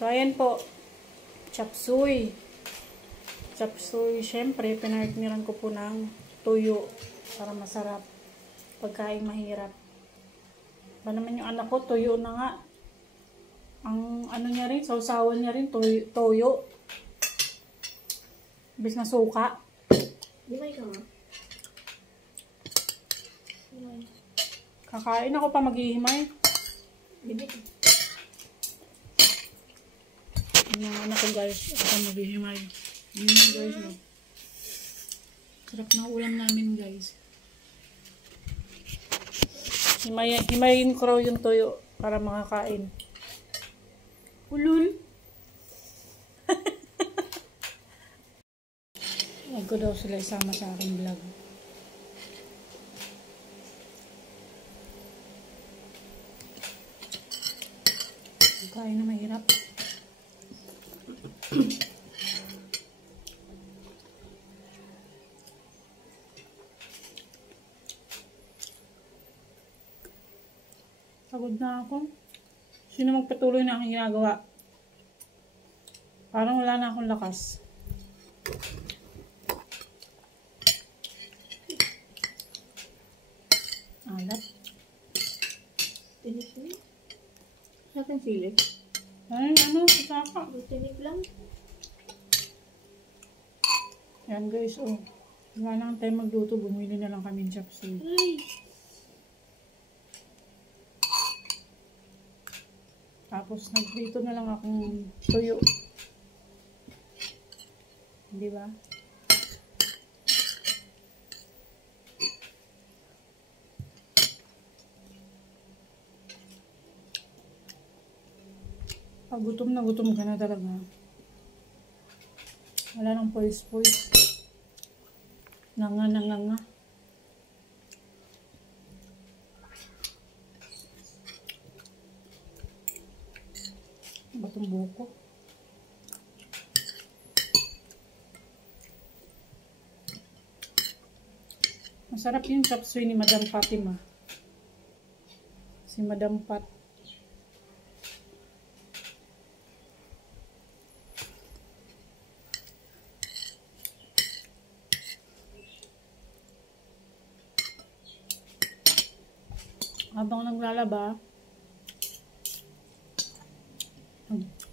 So, ayan po. Chop suey. Chop suey, syempre, pinartniran ko po ng tuyo para masarap. Pagkain mahirap. Ba naman yung anak ko, tuyo na nga. Ang ano niya rin, sausawan niya rin, toyo. Bis na suka. Dimay ka nga. Kakain ako pa maghihimay. Bibit. Yung anak ko guys, ako maghihimay. Guys, no. Sarap na ulam namin guys. Himayin ko raw yung toyo para makakain. Ulul. Huwag ko daw sila isama sa aking vlog. Kain na mahirap. Pagod na ako. Sino magpatuloy na aking ginagawa? Parang wala na akong lakas. Alat. Tinik na. Sa akin silip. Ay, ano? Sasaka. Tinik lang. Yan guys, oh. Wala na tayo magluto. Bumili na lang kami ng chop suey. Ay. Tapos nagprito na lang akong tuyo. Di ba? Pag gutom ka na talaga. Wala nang poise-poise. Nanga. Batong buko. Masarap yung chop suey ni Madam Fatima. Si Madam Pat. Habang naglalaba,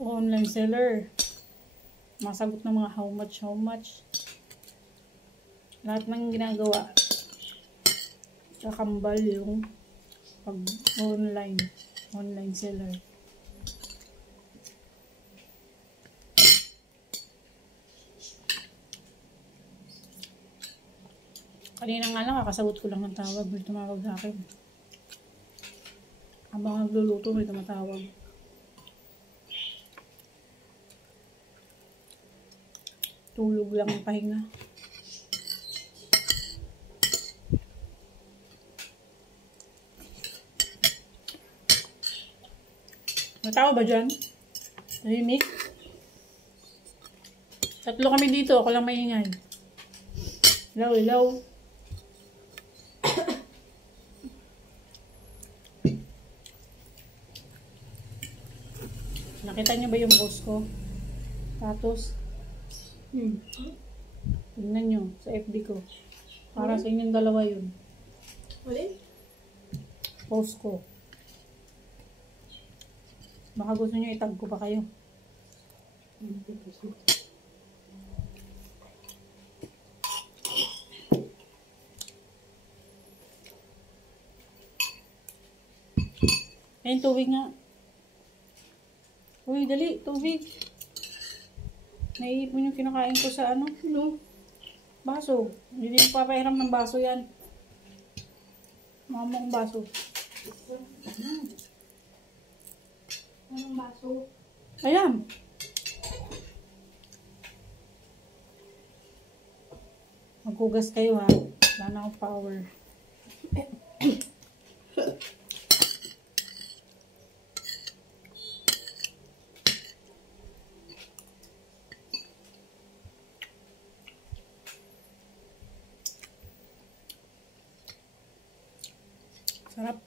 online seller, masagot ng mga how much. Lahat ng ginagawa, kakambal yung pag online seller. Kanina nga lang, kakasagot ko lang ng tawag, may tumawag sa akin. Habang nagluluto, may tumatawag. Tulog lang ang pahinga. May tao ba dyan? Tahimik? Tatlo kami dito, ako lang maingay. Hello. Nakita niyo ba yung post ko? Status? Tingnan nyo sa FB ko. Para sa inyong dalawa yun. Alin? Post ko. Baka gusto nyo itag ko pa kayo. Ayun, tubig nga. Uy, dali, tubig. Naiipon yung kinakain ko sa ano? No? Baso. Hindi ko papahiram ng baso yan. Mamang baso. Anong baso? Ayan. Maghugas kayo ha. Wala na akong power. Sarap.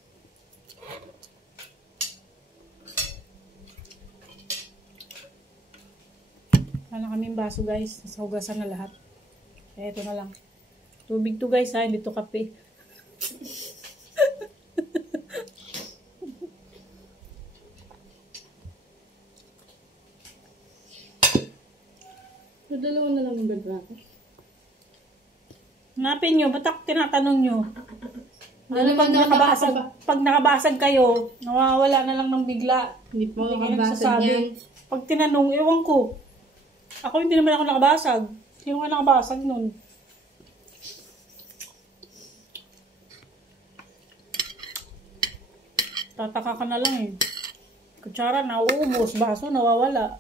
Wala na kaming baso guys. Nasa hugasan na lahat. Kaya ito na lang. Tubig to guys ha, hindi to kape. So, dalawa na lang ng bedrato. Hanapin nyo, ba't ako tinatanong nyo? Ano naman pag nakabasag kayo, nawawala na lang ng bigla. Hindi po Hindi kayo makabasag nagsasabi. yan. Pag tinanong, ewan ko. Ako hindi naman ako nakabasag. Sino ka nakabasag nun? Tataka ka na lang eh. Kutsara, nauubos. Baso, nawawala.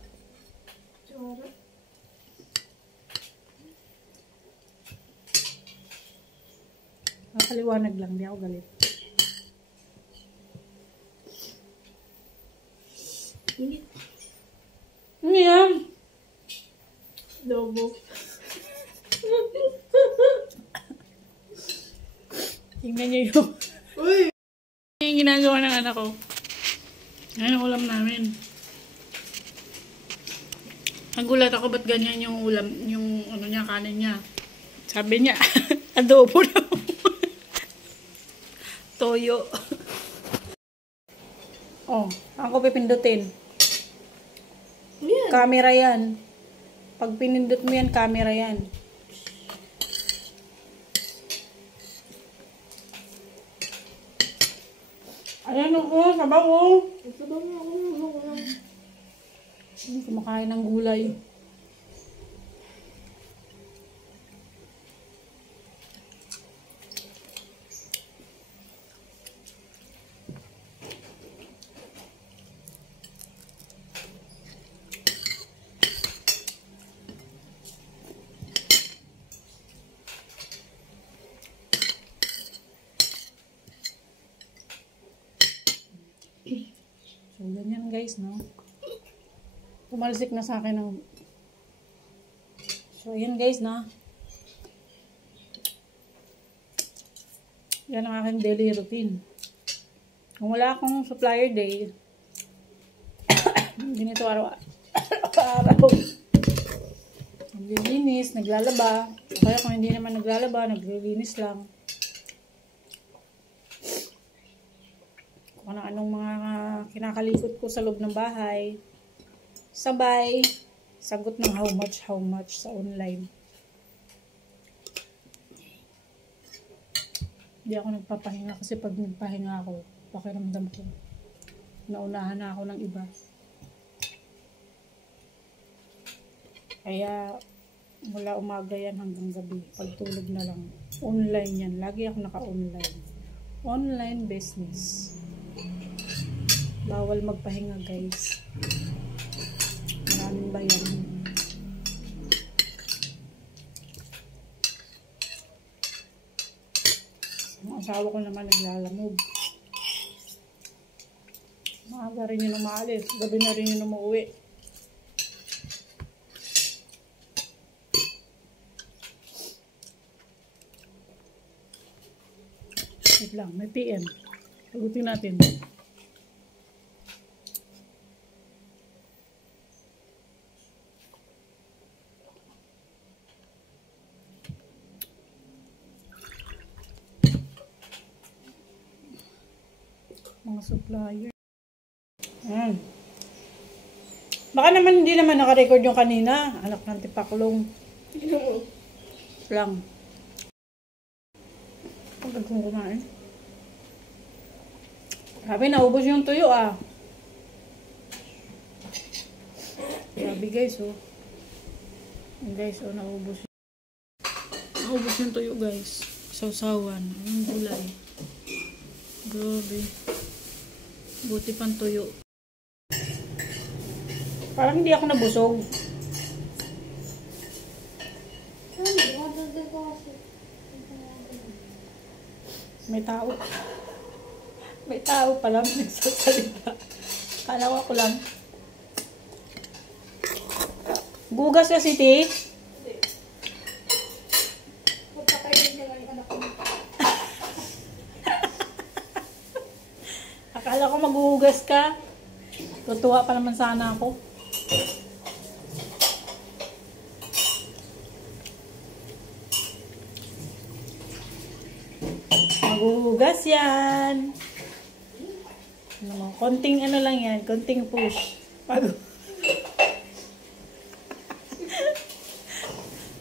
Nakaliwanag lang, di ako galit. Hindi. Ano yan? Lobo. Tingnan nyo yung... Uy! yung ginagawa ng anak ko. Ayan ang ulam namin. Nagulat ako ba't ganyan yung ulam, yung ano niya, kanin niya. Sabi niya, adobo na. Toyo. Oh, ako pipindutin. Yan. Camera yan. Pag pinindot mo yan, camera yan. Ayan o, sabaw o. Sabaw mo ako. Kumakain ng gulay. So, ganyan guys, no? Tumalsik na sa akin ng... So, ayan guys, na. Yan ang aking daily routine. Kung wala akong supplier day, ganito araw-araw. Naglilinis, naglalaba. Kaya kung hindi naman naglalaba, naglilinis lang. Kung anong mga kinakalikot ko sa loob ng bahay. Sabay, sagot ng how much sa online. Hindi ako nagpapahinga kasi pag nagpahinga ako, pakiramdam ko, naunahan na ako ng iba. Kaya, mula umaga yan hanggang gabi, pagtulog na lang. Online yan. Lagi ako naka-online. Online business. Bawal magpahinga guys. Maraming bayan. Ang asawa ko naman naglalamog. Maaga rin yun umaalis. Gabi na rin yun umuwi. Wait lang, may PM. Sagutin natin. Mga supplier. Ayan. Baka naman hindi naman naka-record yung kanina. Anak ng tipaklong. Lang. Pagod kong kumain. Grabe, naubos yung tuyo ah. Grabe guys oh. Guys oh, naubos yung tuyo guys. Sausawan. Ang gulay. Grabe. Buti pang tuyo. Parang hindi ako nabusog. May tao. May tao pala nagsasalita. Kala ko ako lang. Gugas ka si Ti? Akala ko maghuhugas ka. Tutuwa pa naman sana ako. Maghuhugas yan. Ano mo, konting ano lang yan, konting push.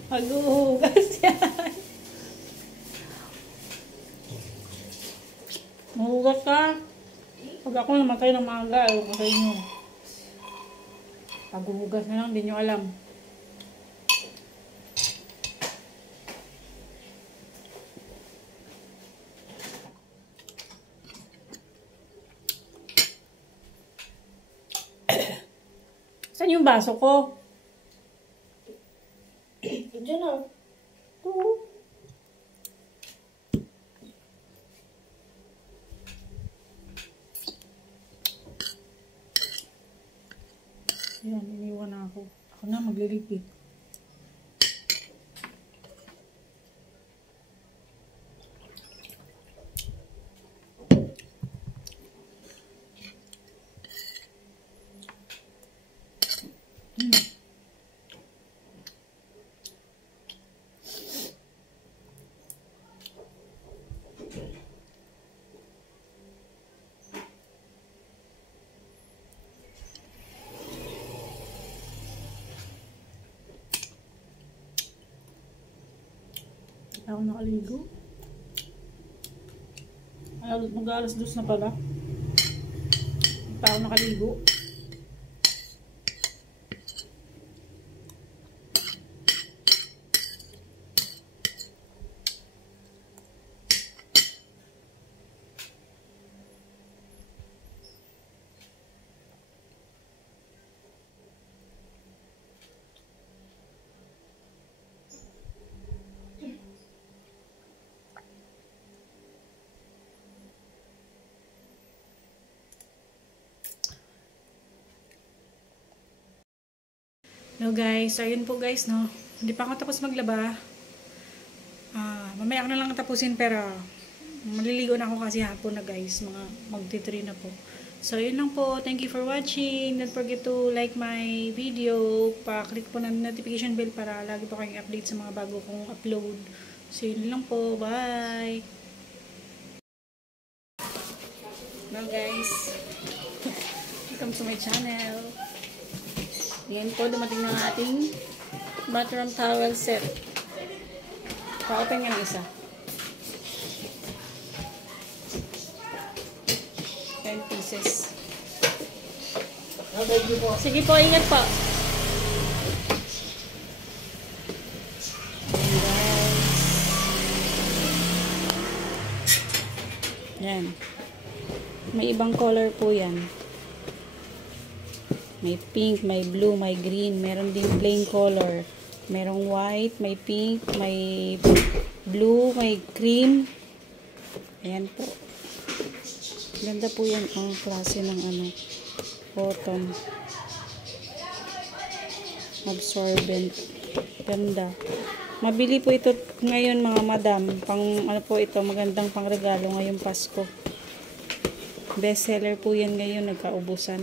Maghuhugas yan. Maghuhugas ka. Pag ako namatay ng maaga, ayaw ko sa inyo. Paghuhugas na lang, hindi nyo alam. Saan yung baso ko? Diyan na. Ito. Ayan, iniwan na ako. Ako na maglilipid. Ako nakaligo. Mag-alas 2 na pala. Ako nakaligo. Hello guys, ayun po guys, no. Hindi pa ako tapos maglaba. Mamaya ako na lang tapusin pero maliligo na ako kasi hapon na guys, mga magti-3 na po. So yun lang po, thank you for watching. Don't forget to like my video, pa-click po ng notification bell para lagi po kayong update sa mga bago kong upload. So yun lang po, bye! Hello guys, welcome to my channel. Yan po, dumating ng ating bathroom towel set. Pa-open nga ng isa. 10 pieces. Sige po, ingat po. Yan. May ibang color po yan. May pink, may blue, may green. Meron din plain color. Merong white, may pink, may blue, may cream. Ayan po. Ganda po yan ang klase ng ano, cotton. Absorbent. Ganda. Mabili po ito ngayon mga madam. Pang ano po ito, magandang pangregalo ngayong Pasko. Best seller po yan ngayon, nagkaubusan.